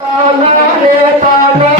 Allah